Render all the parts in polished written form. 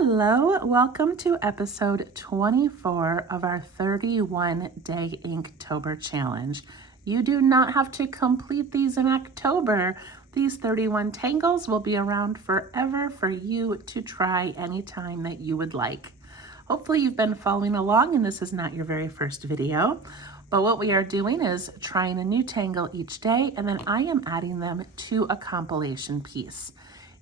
Hello, welcome to episode 24 of our 31-day Inktober challenge. You do not have to complete these in October. These 31 tangles will be around forever for you to try anytime that you would like. Hopefully you've been following along and this is not your very first video. But what we are doing is trying a new tangle each day, and then I am adding them to a compilation piece.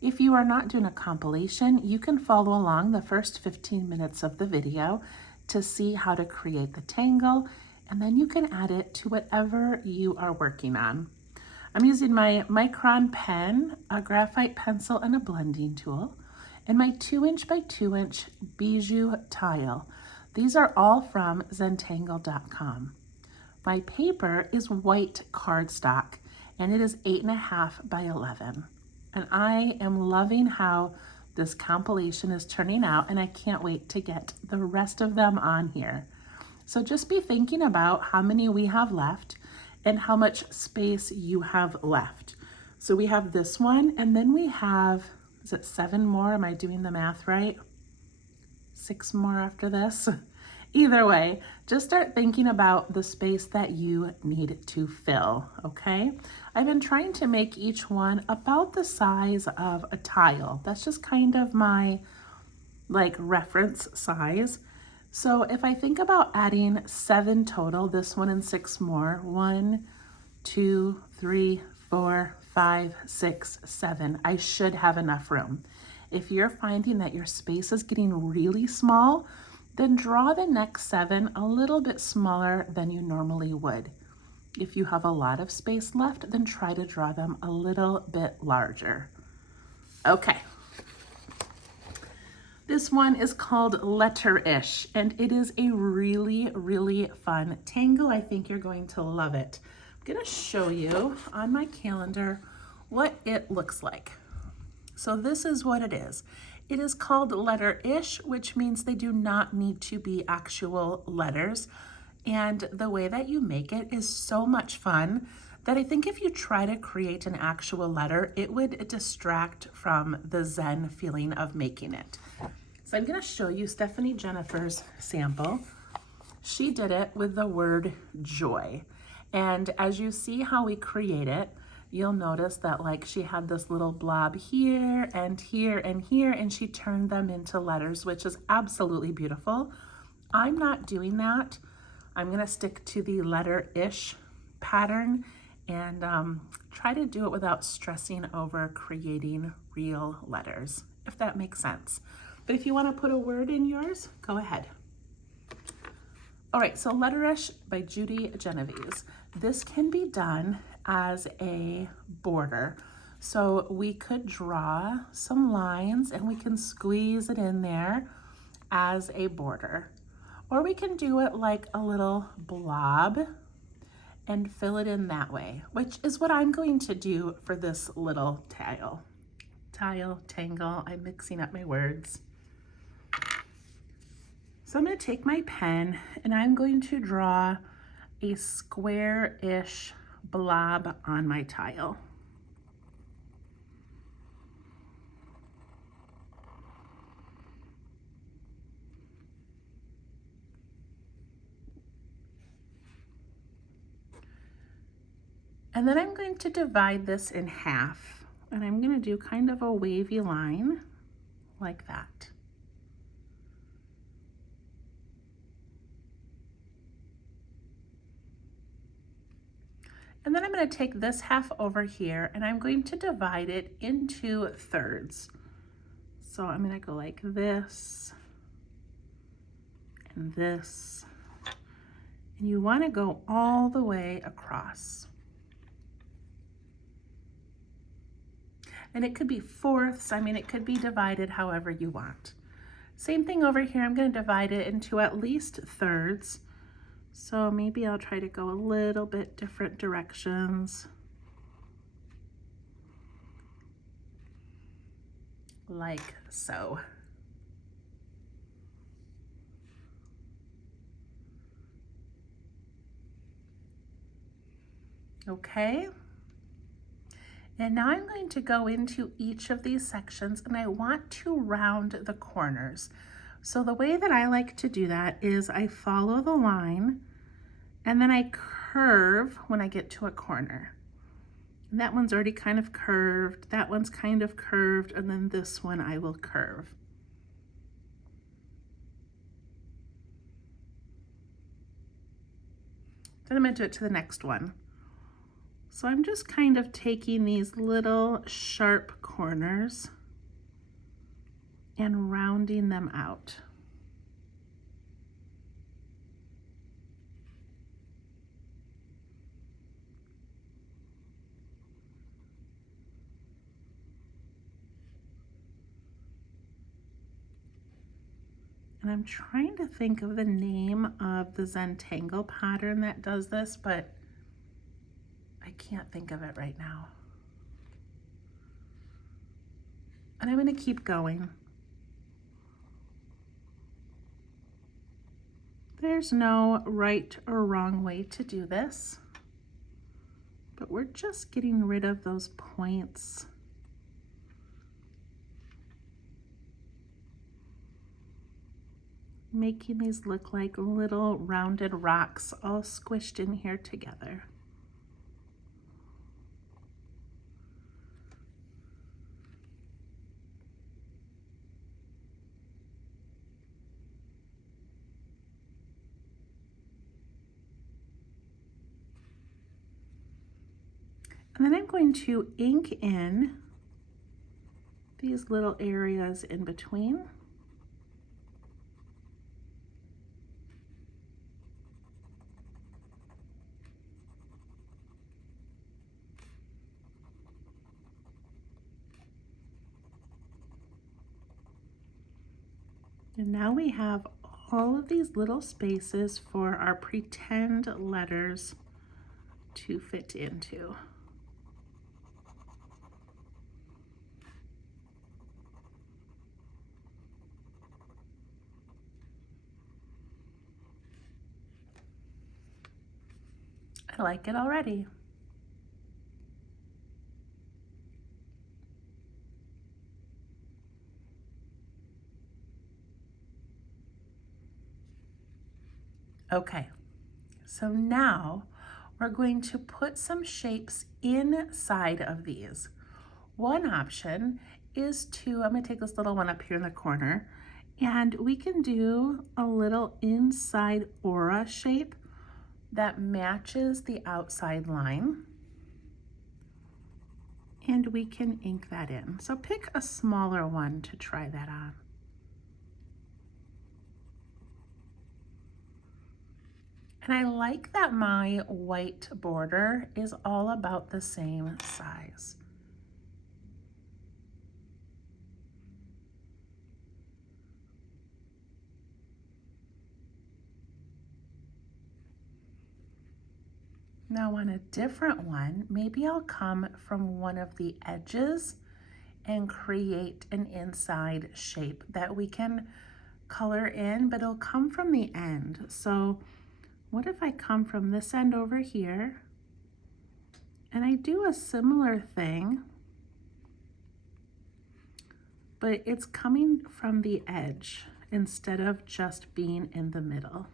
If you are not doing a compilation, you can follow along the first 15 minutes of the video to see how to create the tangle, and then you can add it to whatever you are working on. I'm using my micron pen, a graphite pencil, and a blending tool, and my 2" by 2" bijou tile. These are all from Zentangle.com. My paper is white cardstock, and it is 8.5 by 11. And I am loving how this compilation is turning out, and I can't wait to get the rest of them on here. So just be thinking about how many we have left and how much space you have left. So we have this one, and then we have, is it 7 more? Am I doing the math right? 6 more after this? Either way, just start thinking about the space that you need to fill, okay? I've been trying to make each one about the size of a tile. That's just kind of my reference size. So if I think about adding 7 total, this one and 6 more, 1, 2, 3, 4, 5, 6, 7, I should have enough room. If you're finding that your space is getting really small, then draw the next 7 a little bit smaller than you normally would. If you have a lot of space left, then try to draw them a little bit larger. Okay. This one is called Letterish, and it is a really, really fun tangle. I think you're going to love it. I'm gonna show you on my calendar what it looks like. So this is what it is. It is called Letterish, which means they do not need to be actual letters. And the way that you make it is so much fun that I think if you try to create an actual letter, it would distract from the zen feeling of making it. So I'm gonna show you Stephanie Jennifer's sample. She did it with the word joy. And as you see how we create it, you'll notice that she had this little blob here and here and here, and she turned them into letters, which is absolutely beautiful. I'm not doing that. I'm gonna stick to the letter-ish pattern and try to do it without stressing over creating real letters, if that makes sense. But if you wanna put a word in yours, go ahead. All right, so Letterish by Judy Genovese. This can be done as a border. So we could draw some lines and we can squeeze it in there as a border. Or we can do it like a little blob and fill it in that way, which is what I'm going to do for this little tile. Tangle, I'm mixing up my words. So I'm going to take my pen and I'm going to draw a square-ish blob on my tile. And then I'm going to divide this in half, and I'm going to do kind of a wavy line like that. And then I'm going to take this half over here and I'm going to divide it into thirds. So I'm going to go like this and this. And you want to go all the way across. And it could be fourths. I mean, it could be divided however you want. Same thing over here. I'm going to divide it into at least thirds. So maybe I'll try to go a little bit different directions. Like so. Okay. And now I'm going to go into each of these sections and I want to round the corners. So the way that I like to do that is I follow the line and then I curve when I get to a corner. And that one's already kind of curved, that one's kind of curved, and then this one I will curve. Then I'm going to do it to the next one. So I'm just kind of taking these little sharp corners and rounding them out. And I'm trying to think of the name of the Zentangle pattern that does this, but I can't think of it right now. And I'm going to keep going. There's no right or wrong way to do this, but we're just getting rid of those points. Making these look like little rounded rocks all squished in here together. And then I'm going to ink in these little areas in between. And now we have all of these little spaces for our pretend letters to fit into. I like it already. Okay, so now we're going to put some shapes inside of these. One option is I'm going to take this little one up here in the corner, and we can do a little inside aura shape that matches the outside line. And we can ink that in. So pick a smaller one to try that on. And I like that my white border is all about the same size. Now on a different one, maybe I'll come from one of the edges and create an inside shape that we can color in, but it'll come from the end. So what if I come from this end over here and I do a similar thing, but it's coming from the edge instead of just being in the middle.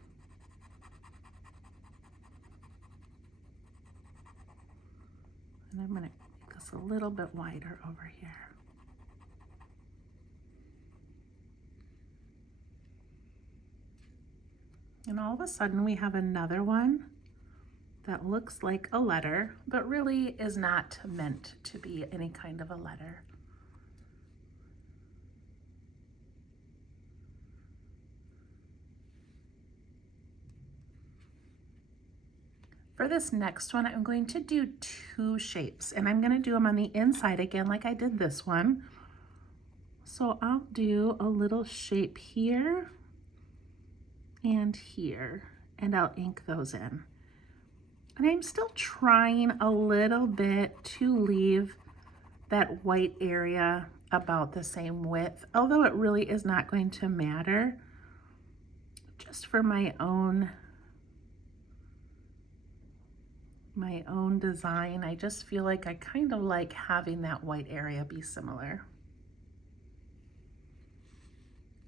And I'm going to make this a little bit wider over here. And all of a sudden we have another one that looks like a letter, but really is not meant to be any kind of a letter. For this next one, I'm going to do two shapes, and I'm going to do them on the inside again like I did this one. So I'll do a little shape here and here, and I'll ink those in. And I'm still trying a little bit to leave that white area about the same width, although it really is not going to matter, just for my own my own design. I just feel like I kind of like having that white area be similar.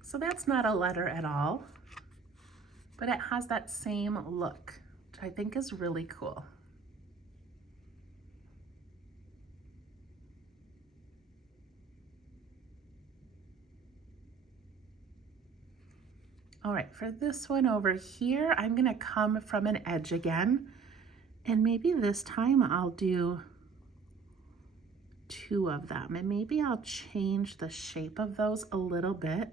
So that's not a letter at all, but it has that same look, which I think is really cool. All right, for this one over here, I'm gonna come from an edge again, and maybe this time I'll do 2 of them, and maybe I'll change the shape of those a little bit.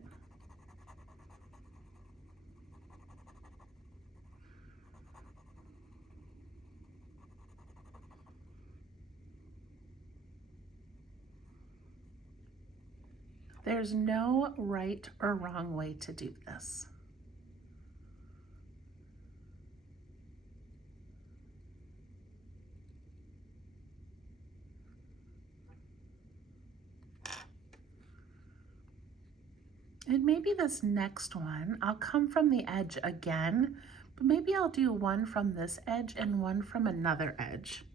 There's no right or wrong way to do this. And maybe this next one, I'll come from the edge again, but maybe I'll do one from this edge and one from another edge.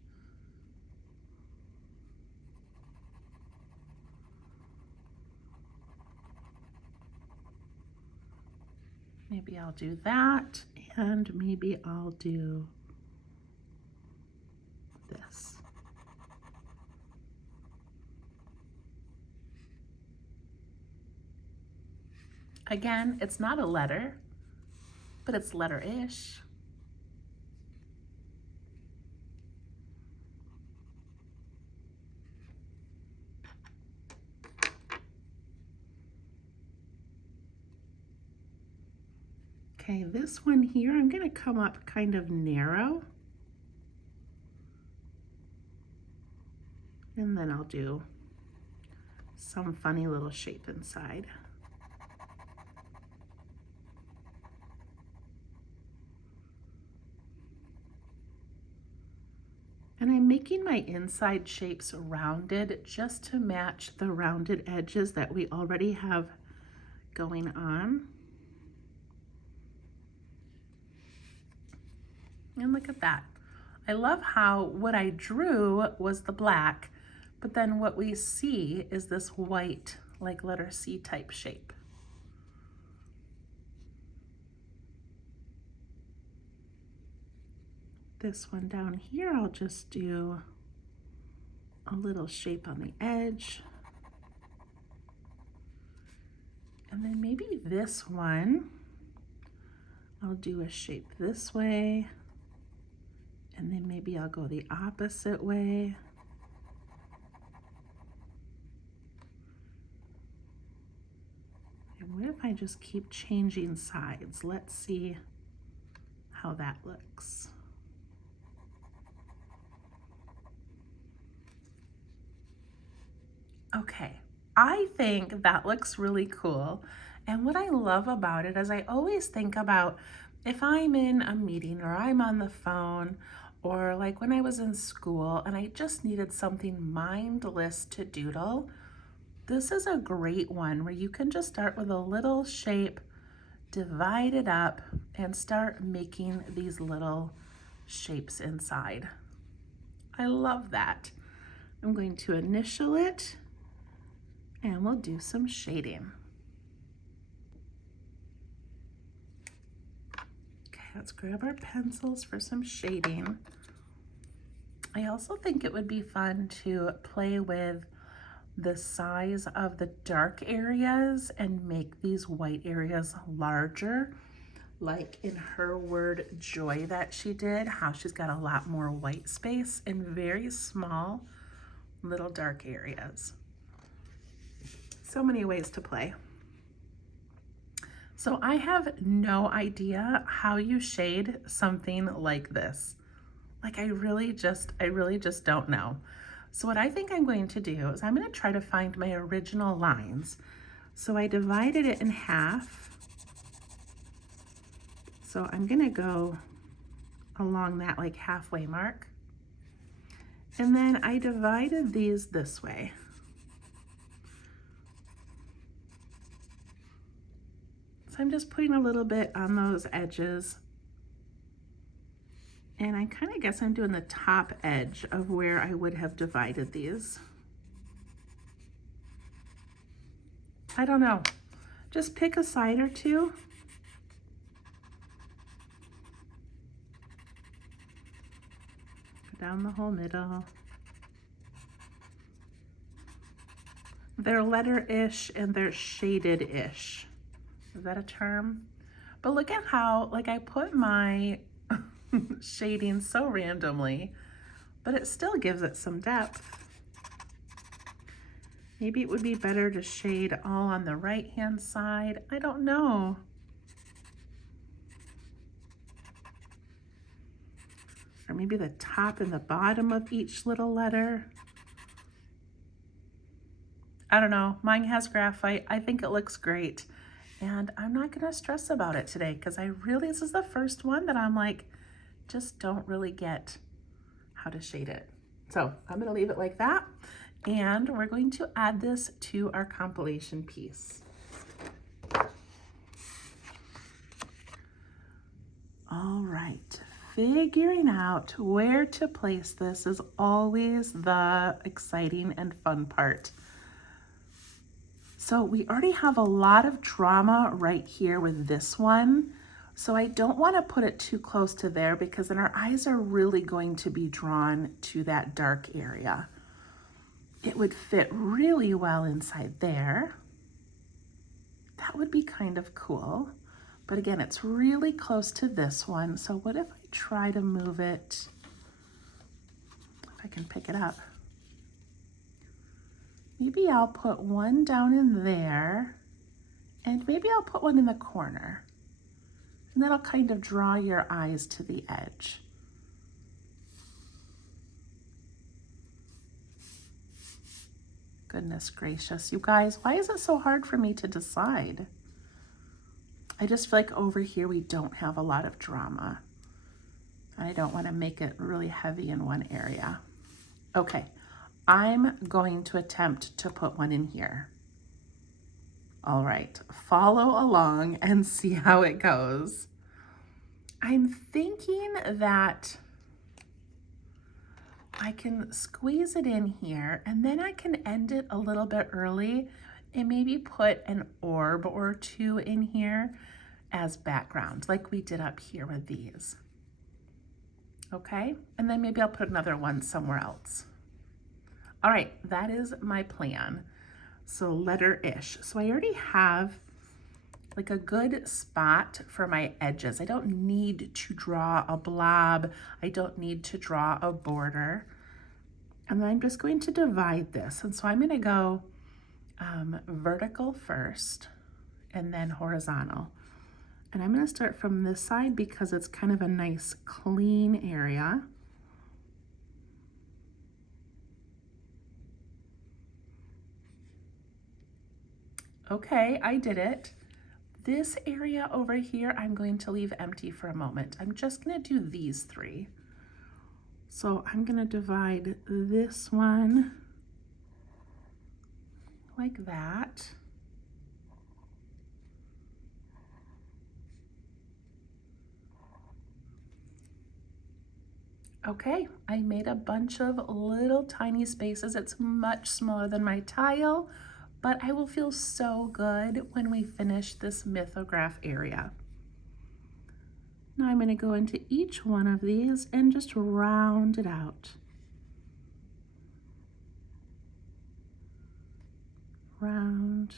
Maybe I'll do that, and maybe I'll do this. Again, it's not a letter, but it's letter-ish. Okay, this one here, I'm gonna come up kind of narrow. And then I'll do some funny little shape inside. And I'm making my inside shapes rounded just to match the rounded edges that we already have going on. And look at that. I love how what I drew was the black, but then what we see is this white, like letter C type shape. This one down here, I'll just do a little shape on the edge. And then maybe this one, I'll do a shape this way. And then maybe I'll go the opposite way. And what if I just keep changing sides? Let's see how that looks. Okay, I think that looks really cool. And what I love about it is I always think about if I'm in a meeting or I'm on the phone, or like when I was in school and I just needed something mindless to doodle, this is a great one where you can just start with a little shape, divide it up, and start making these little shapes inside. I love that. I'm going to initial it, and we'll do some shading. Okay, let's grab our pencils for some shading. I also think it would be fun to play with the size of the dark areas and make these white areas larger, like in her word joy that she did, how she's got a lot more white space in very small little dark areas. So many ways to play. So I have no idea how you shade something like this. Like I really just don't know. So what I think I'm going to do is I'm going to try to find my original lines. So I divided it in half. So I'm going to go along that like halfway mark. And then I divided these this way. So I'm just putting a little bit on those edges. And I kind of guess I'm doing the top edge of where I would have divided these. I don't know. Just pick a side or two. Go down the whole middle. They're letter-ish and they're shaded-ish. Is that a term? But look at how, like, I put my shading so randomly, but it still gives it some depth. Maybe it would be better to shade all on the right-hand side. I don't know. Or maybe the top and the bottom of each little letter. I don't know. Mine has graphite. I think it looks great. And I'm not going to stress about it today because this is the first one that I'm like, just don't really get how to shade it. So I'm going to leave it like that. And we're going to add this to our compilation piece. All right, figuring out where to place this is always the exciting and fun part. So we already have a lot of drama right here with this one. So I don't want to put it too close to there because then our eyes are really going to be drawn to that dark area. It would fit really well inside there. That would be kind of cool. But again, it's really close to this one. So what if I try to move it, if I can pick it up? Maybe I'll put one down in there, and maybe I'll put one in the corner. And that'll kind of draw your eyes to the edge. Goodness gracious, you guys, why is it so hard for me to decide? I just feel like over here we don't have a lot of drama. I don't want to make it really heavy in one area. Okay, I'm going to attempt to put one in here. All right, follow along and see how it goes. I'm thinking that I can squeeze it in here and then I can end it a little bit early and maybe put an orb or two in here as background like we did up here with these. Okay, and then maybe I'll put another one somewhere else. All right, that is my plan. So letter-ish. So I already have like a good spot for my edges. I don't need to draw a blob. I don't need to draw a border. And then I'm just going to divide this. And so I'm going to go vertical first and then horizontal. And I'm going to start from this side because it's kind of a nice clean area. Okay, I did it. This area over here, I'm going to leave empty for a moment. I'm just going to do these three. So I'm going to divide this one like that. Okay, I made a bunch of little tiny spaces. It's much smaller than my tile, but I will feel so good when we finish this mythograph area. Now I'm going to go into each one of these and just round it out. Round.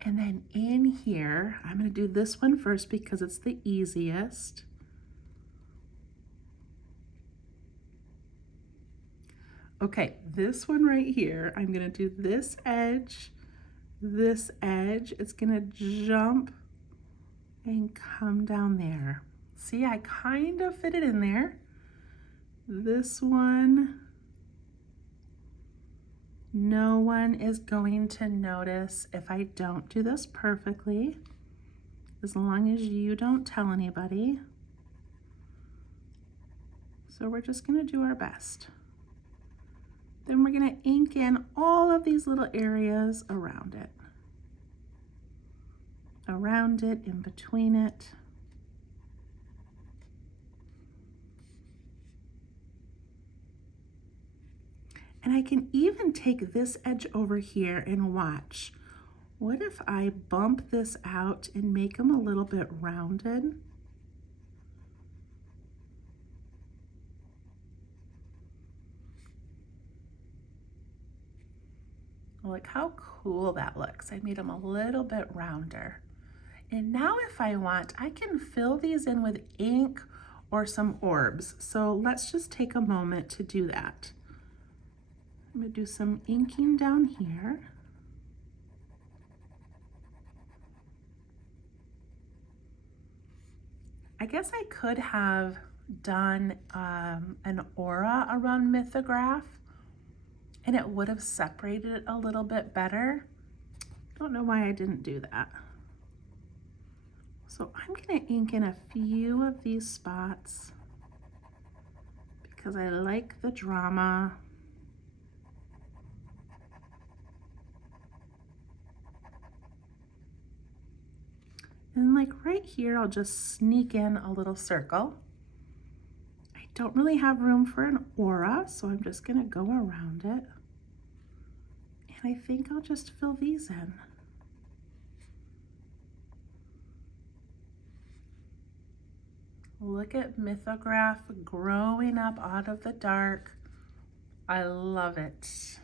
And then in here, I'm going to do this one first because it's the easiest. Okay, this one right here, I'm going to do this edge. It's going to jump and come down there. See, I kind of fit it in there. This one, no one is going to notice if I don't do this perfectly, as long as you don't tell anybody. So we're just going to do our best. Then we're going to ink in all of these little areas around it. Around it, in between it. And I can even take this edge over here and watch. What if I bump this out and make them a little bit rounded? Look how cool that looks. I made them a little bit rounder. And now if I want, I can fill these in with ink or some orbs. So let's just take a moment to do that. I'm gonna do some inking down here. I guess I could have done an aura around Mythograph and it would have separated it a little bit better. Don't know why I didn't do that. So I'm gonna ink in a few of these spots because I like the drama. And like right here, I'll just sneak in a little circle. I don't really have room for an aura, so I'm just gonna go around it. And I think I'll just fill these in. Look at Mythograph growing up out of the dark. I love it.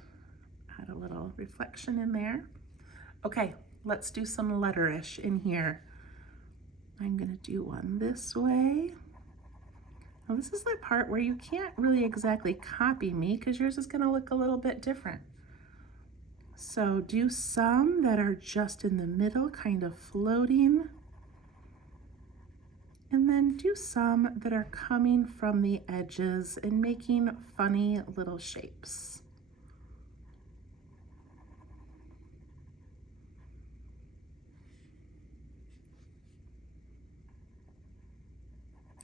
Add a little reflection in there. Okay, let's do some Letterish in here. I'm gonna do one this way. Now this is the part where you can't really exactly copy me because yours is gonna look a little bit different. So do some that are just in the middle, kind of floating. And then do some that are coming from the edges and making funny little shapes.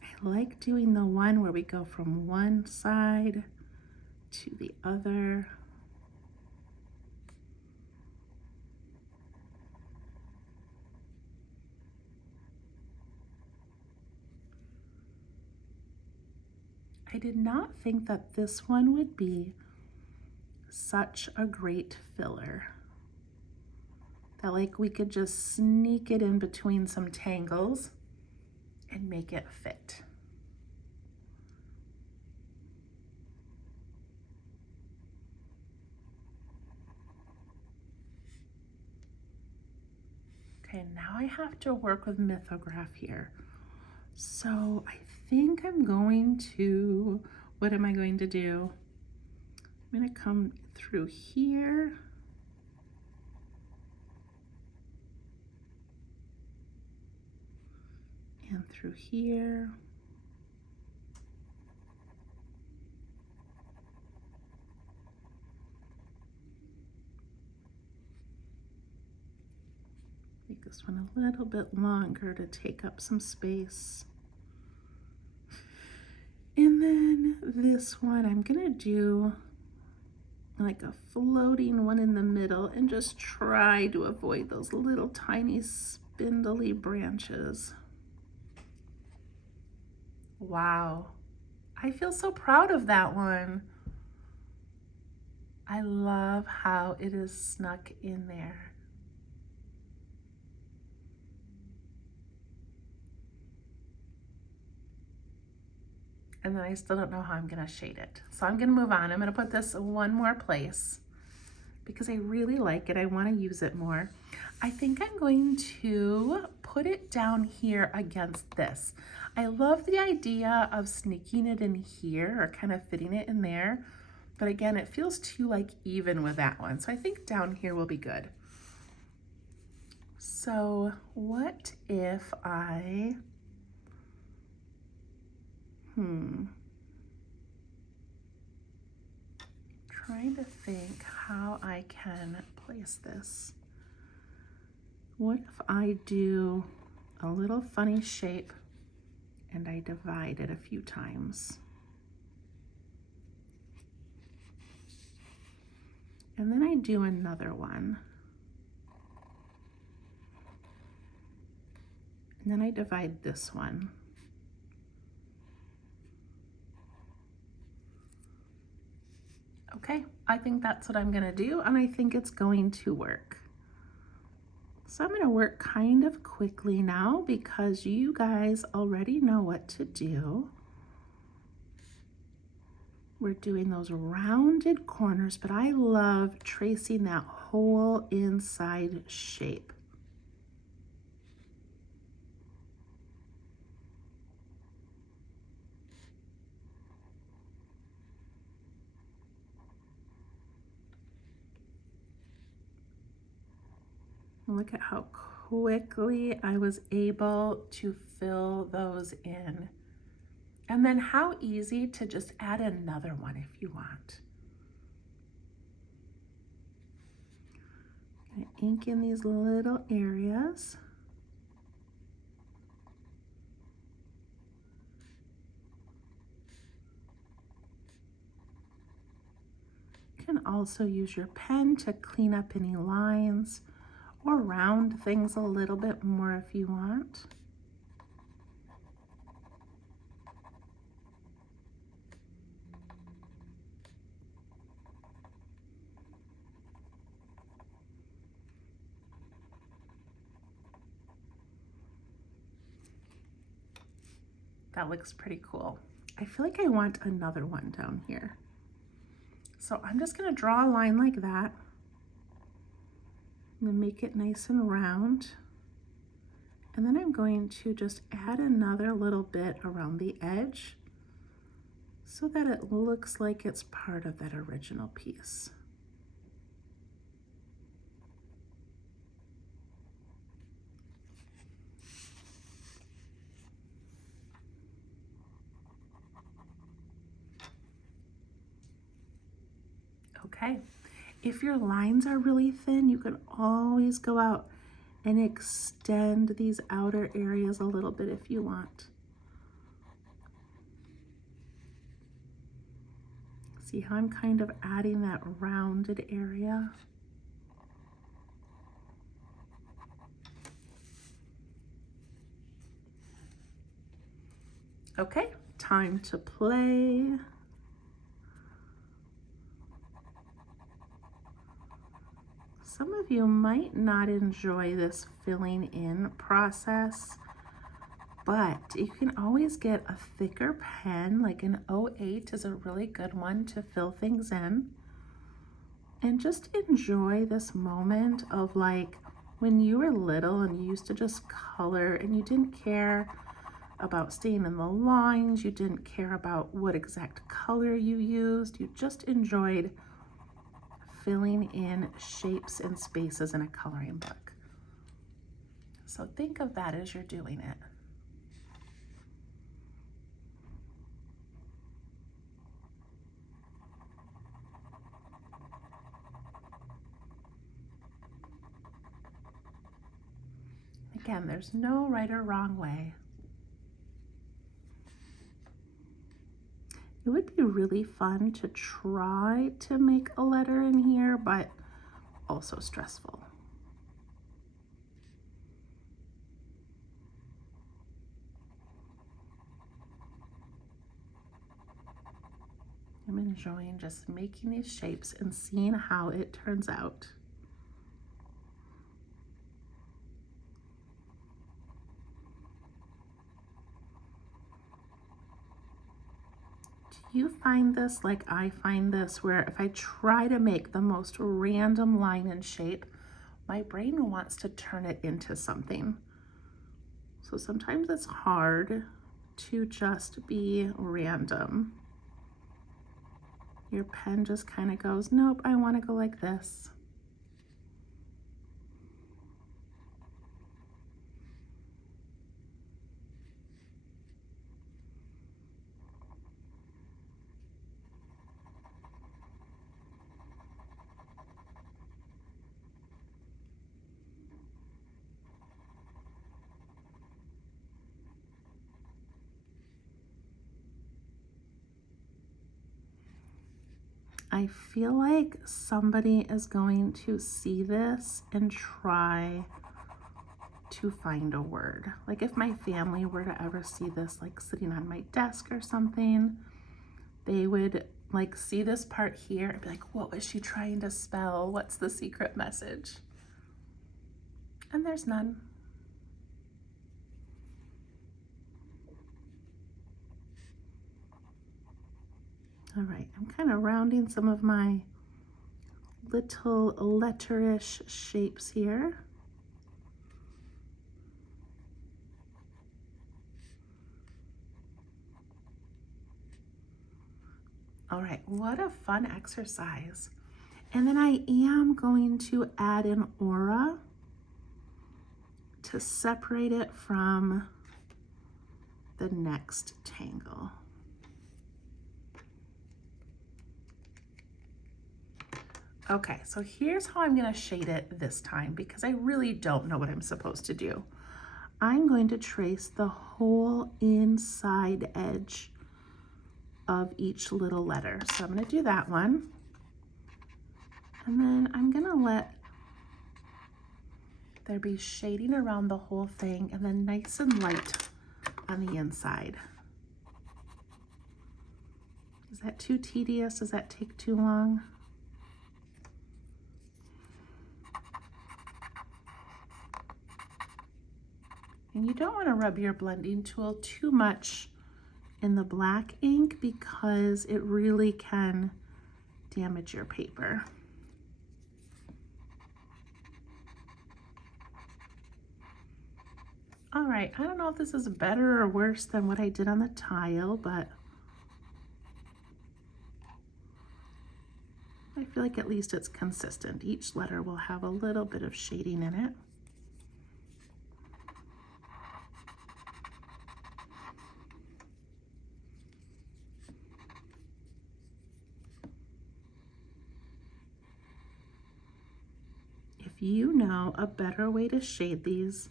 I like doing the one where we go from one side to the other. I did not think that this one would be such a great filler. That like we could just sneak it in between some tangles and make it fit. Okay, now I have to work with Mythograph here. So I think I'm going to, what am I going to do? I'm going to come through here. And through here. Make this one a little bit longer to take up some space. And then this one, I'm gonna do like a floating one in the middle and just try to avoid those little tiny spindly branches. Wow, I feel so proud of that one. I love how it is snuck in there. And then I still don't know how I'm gonna shade it. So I'm gonna move on. I'm gonna put this in one more place because I really like it. I wanna use it more. I think I'm going to put it down here against this. I love the idea of sneaking it in here or kind of fitting it in there. But again, it feels too like even with that one. So I think down here will be good. So what if I, trying to think how I can place this. What if I do a little funny shape and I divide it a few times? And then I do another one. And then I divide this one. Okay, I think that's what I'm gonna do, and I think it's going to work. So I'm gonna work kind of quickly now because you guys already know what to do. We're doing those rounded corners, but I love tracing that whole inside shape. Look at how quickly I was able to fill those in. And then how easy to just add another one if you want. I'm gonna ink in these little areas. You can also use your pen to clean up any lines or round things a little bit more if you want. That looks pretty cool. I feel like I want another one down here. So I'm just gonna draw a line like that and then make it nice and round. And then I'm going to just add another little bit around the edge so that it looks like it's part of that original piece. Okay, if your lines are really thin, you can always go out and extend these outer areas a little bit if you want. See how I'm kind of adding that rounded area? Okay, time to play. Some of you might not enjoy this filling in process, but you can always get a thicker pen, like an 08 is a really good one to fill things in. And just enjoy this moment of like when you were little and you used to just color and you didn't care about staying in the lines, you didn't care about what exact color you used, you just enjoyed filling in shapes and spaces in a coloring book. So think of that as you're doing it. Again, there's no right or wrong way. It would be really fun to try to make a letter in here, but also stressful. I'm enjoying just making these shapes and seeing how it turns out. Do you find this like I find this, where if I try to make the most random line and shape, my brain wants to turn it into something? So sometimes it's hard to just be random. Your pen just kind of goes, nope, I want to go like this. I I feel like somebody is going to see this and try to find a word. Like if my family were to ever see this like sitting on my desk or something, they would like see this part here and be like, what was she trying to spell? What's the secret message? And there's none. All right, I'm kind of rounding some of my little letterish shapes here. All right, what a fun exercise. And then I am going to add an aura to separate it from the next tangle. Okay, so here's how I'm gonna shade it this time because I really don't know what I'm supposed to do. I'm going to trace the whole inside edge of each little letter. So I'm gonna do that one. And then I'm gonna let there be shading around the whole thing and then nice and light on the inside. Is that too tedious? Does that take too long? And you don't want to rub your blending tool too much in the black ink because it really can damage your paper. All right, I don't know if this is better or worse than what I did on the tile, but I feel like at least it's consistent. Each letter will have a little bit of shading in it. If you know a better way to shade these,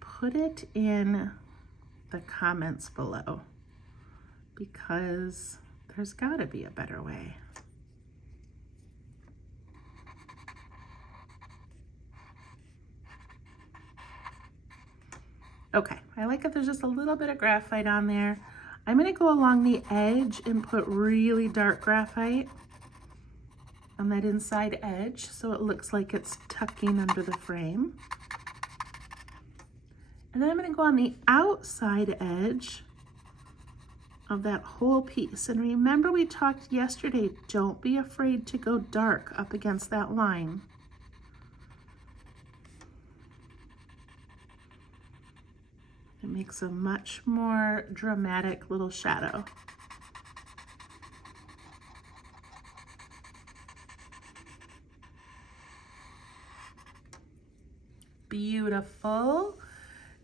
put it in the comments below because there's gotta be a better way. Okay, I like if there's just a little bit of graphite on there. I'm gonna go along the edge and put really dark graphite on that inside edge so it looks like it's tucking under the frame. And then I'm gonna go on the outside edge of that whole piece. And remember we talked yesterday, don't be afraid to go dark up against that line. It makes a much more dramatic little shadow. Beautiful.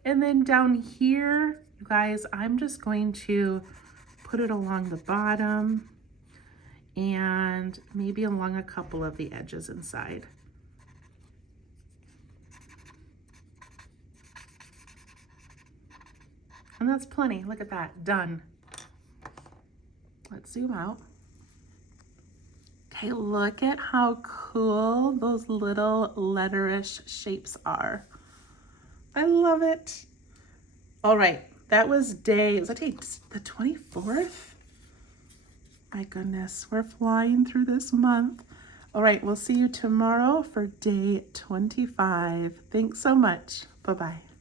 And then down here, you guys, I'm just going to put it along the bottom and maybe along a couple of the edges inside. And that's plenty. Look at that. Done. Let's zoom out. Okay, look at how cool those little letterish shapes are. I love it. All right, that was day, was that day the 24th? My goodness, we're flying through this month. All right, we'll see you tomorrow for day 25. Thanks so much. Bye-bye.